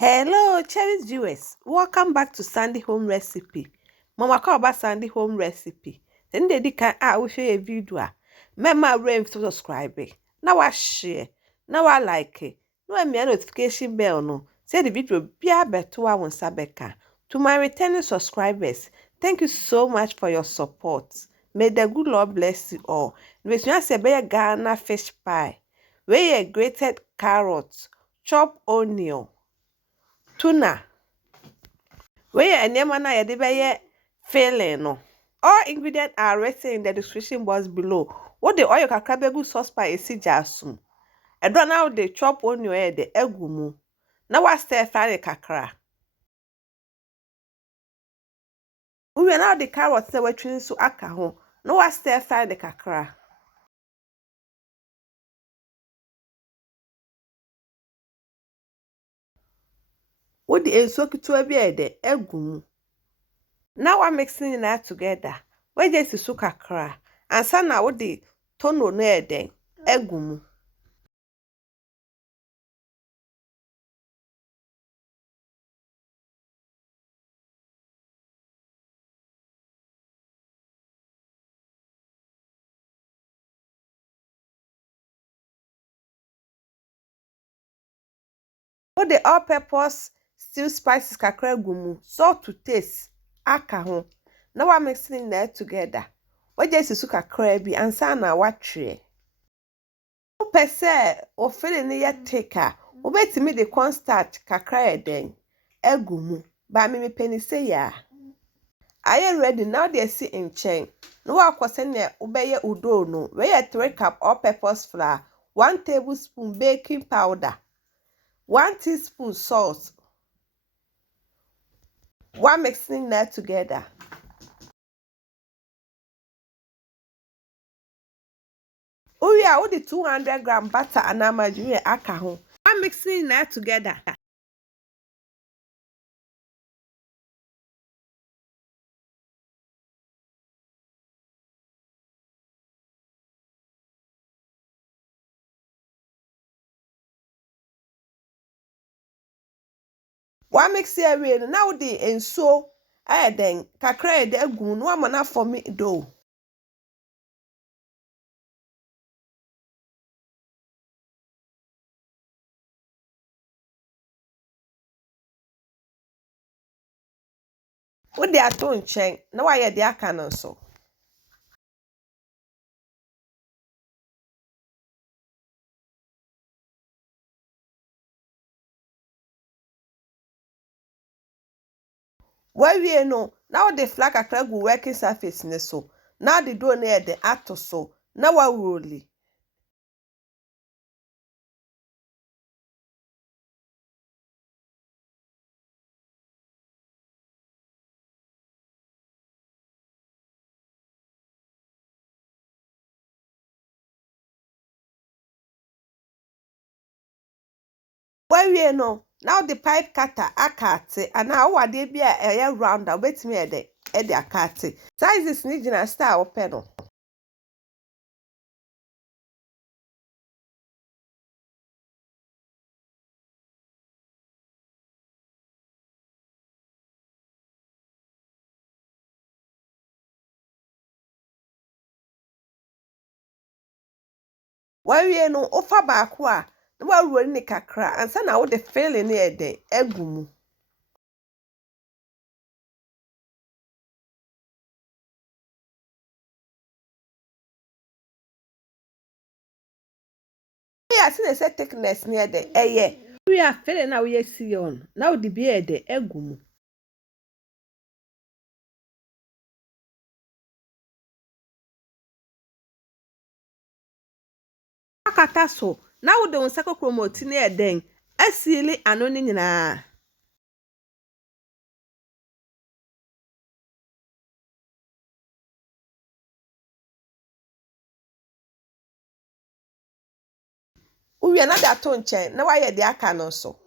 Hello, cherished viewers. Welcome back to Sandy Home Recipe. Mama call about Sandy Home Recipe. Then they can we share a video. Mama rain to subscribe. Now I share. Now I like it. No I me notification bell no. Say the video be a better one sabeka. To my returning subscribers, thank you so much for your support. May the good Lord bless you all. If you say be a Ghana fish pie, where grated carrots, chopped onion. Tuna. Where a name na yede beye filling no. All ingredients are written in the description box below. What the oil kakra begu sauce pa esi jasum. Edro na the chop onion the egu mu. Na wa stir fry the kakra. We now the carrots se wetwin so aka ho. Na wa stir fry the kakra. What the enso kitua bi the egu mu. Now I'm mixing that together. We just so kakra. And sana what the tono na the egu mu. What the all-purpose steel spices kakra gumu, salt to taste, aka ho. Now I'm mixing that together. What just is kakra bi ansa na watwe. O pese o feel ne ye taker. O betimi de cornstarch kakra eden egumu. Ba me penny say ya. Are you ready now? They see in chain. No wa kwose ne obeye udo no. We 3 cup all-purpose flour, 1 tablespoon baking powder. 1 teaspoon salt. One mixing that together. Oh yeah, all the 200-gram butter and margarine aka ho. One mixing that together. One mixing away now the and so I then kakra de agu no amana for me do. What they ato nchen na wa ye de aka no so. Why we no now the flag kakra gu working surface ne so. Now the do na de ato so. Na wa roll. Why we no now the pipe cutter akate and now what they be a round wait me e de akate sizes ni gina star open no why we no ofa baako a na wa ruo ni kakra ansa na wo de filling ni e de agumu ya se na say thickness ni e de eye we are filling na we see on now the be e de agumu akata so na wo de nsa kokromoti ni e den asiili ano ni nyina uwie na da to nchen na wa ye de aka no so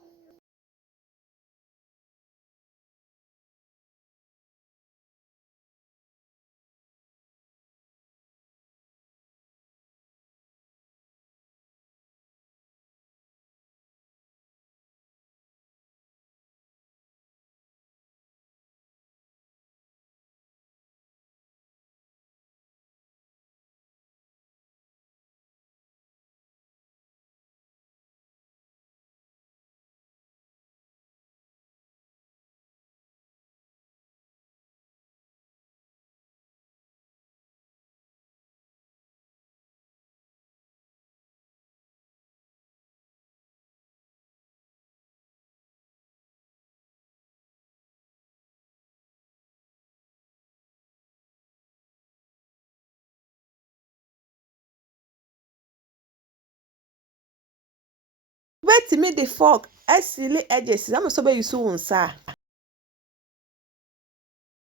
bet me the fork silly edges. I'm so be you soon, sir.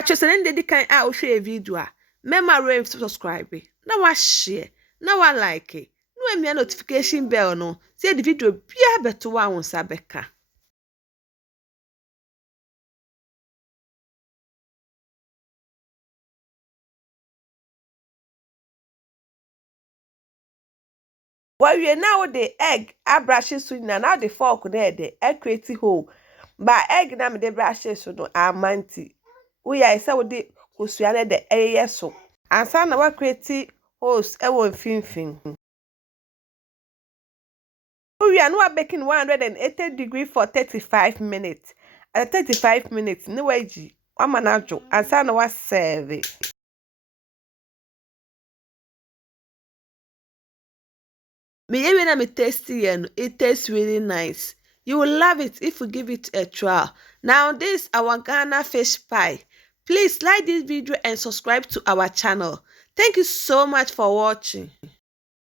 Just an end the kind I'll share a video. Remember to subscribe. Now I share. Now I like it. No me notification bell no. Say the video be better one Sabeka. Well, we now the egg I brushes so now the fork there the egg create hole. But egg na me the brushes so no amanti. We are say we the kusuane the so. Ansa na wa create holes e won finfin. We are now baking 180 degrees for 35 minutes. At 35 minutes, no way. One manajo, and son was serve it. Me even am tasty and it tastes really nice. You will love it if you give it a try. Now this our Ghana fish pie. Please like this video and subscribe to our channel. Thank you so much for watching.